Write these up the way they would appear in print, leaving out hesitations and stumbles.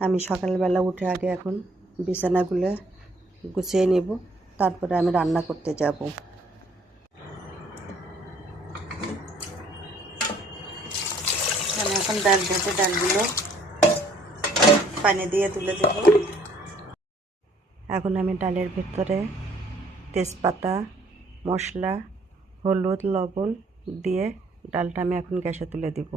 আমি সকালবেলা উঠে আগে এখন বিছানাগুলো গুছিয়ে নেব, তারপরে আমি রান্না করতে যাব। আমি এখন ডাল ভেজে ডালগুলো পানি দিয়ে তুলে দেব। এখন আমি ডালের ভিতরে তেজপাতা, মশলা, হলুদ, লবণ দিয়ে ডালটা আমি এখন গ্যাসে তুলে দেব।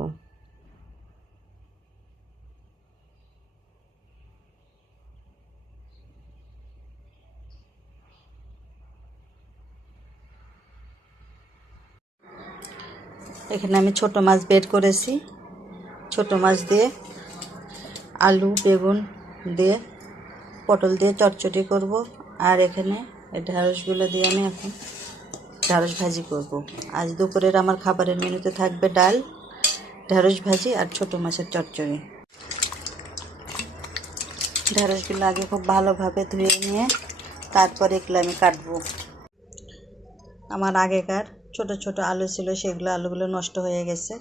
এখানে আমি ছোট মাছ বের করেছি। ছোট মাছ দিয়ে আলু, বেগুন দিয়ে, পটল দিয়ে চচ্চড়ি করব। আর এখানে এই ঢেঁড়সগুলো দিয়ে আমি এখন ঢেঁড়স ভাজি করব। আজ দুপুরের আমার খাবারের মেনুতে থাকবে ডাল, ঢেঁড়স ভাজি আর ছোট মাছের চচ্চড়ি। ঢেঁড়সগুলো আগে খুব ভালোভাবে ধুয়ে নিয়ে তারপরে এগুলো আমি কাটবো। আমার আগেকার ছোট ছোট আলু ছিল, সেগুলো আলুগুলো নষ্ট হয়ে গেছে,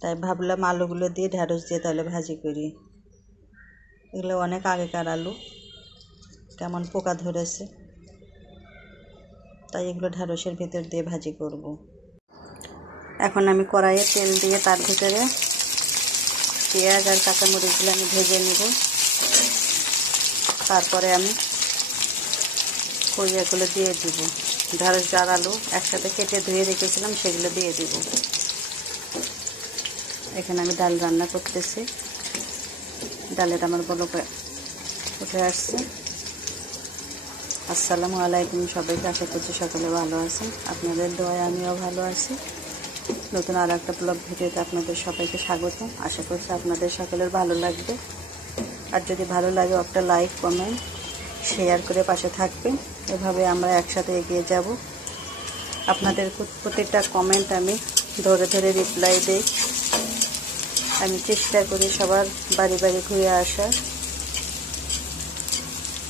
তাই ভাবলাম আলুগুলো দিয়ে ঢেঁড়স দিয়ে তাহলে ভাজি করি। এগুলো অনেক আগেকার আলু, কেমন পোকা ধরেছে, তাই এগুলো ঢেঁড়সের ভেতর দিয়ে ভাজি করব। এখন আমি কড়াইয়ে তেল দিয়ে তার ভিতরে পেঁয়াজ আর কাঁচামরিচগুলো আমি ভেজে নেব। তারপরে আমি কড়াইগুলো দিয়ে দিব। ঢেঁড়স আর আলু একসাথে কেটে ধুয়ে রেখেছিলাম, সেগুলো দিয়ে দিব। এখানে আমি ডাল রান্না করতেছি। ডালের আমার বলো উঠে আসছে। আসসালামু আলাইকুম সবাইকে, আশা করছি সকলে ভালো আছেন। আপনাদের দোয়ায় আমিও ভালো আছি। নতুন আর একটা ব্লগ ভিডিওতে আপনাদের সবাইকে স্বাগত। আশা করছি আপনাদের সকলের ভালো লাগবে। আর যদি ভালো লাগে একটা লাইক, কমেন্ট, শেয়ার করে পাশে থাকবেন। এভাবে আমরা একসাথে এগিয়ে যাব। আপনাদের প্রত্যেকটা কমেন্ট আমি ধরে ধরে রিপ্লাই দিই। আমি চেষ্টা করি সবার বাড়ি বাড়ি ঘুরে আসার।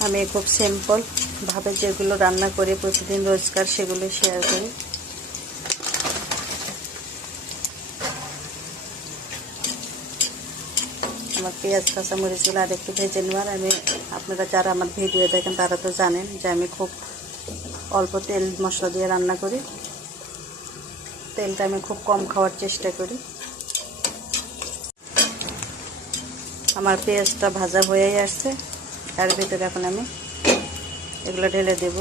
আমি খুব সিম্পলভাবে যেগুলো রান্না করি প্রতিদিন রোজকার, সেগুলো শেয়ার করি। আমার পেঁয়াজ কাঁচামরিচগুলো আর একটু ভেজে নেওয়ার। আপনারা যারা আমার ভিডিও দেখেন তারা তো জানেন যে আমি খুব অল্প তেল মশলা দিয়ে রান্না করি। তেলটা আমি খুব কম খাওয়ার চেষ্টা করি। আমার পেঁয়াজটা ভাজা হয়েই আসছে, এর ভিতরে এখন আমি এগুলো ঢেলে দেব।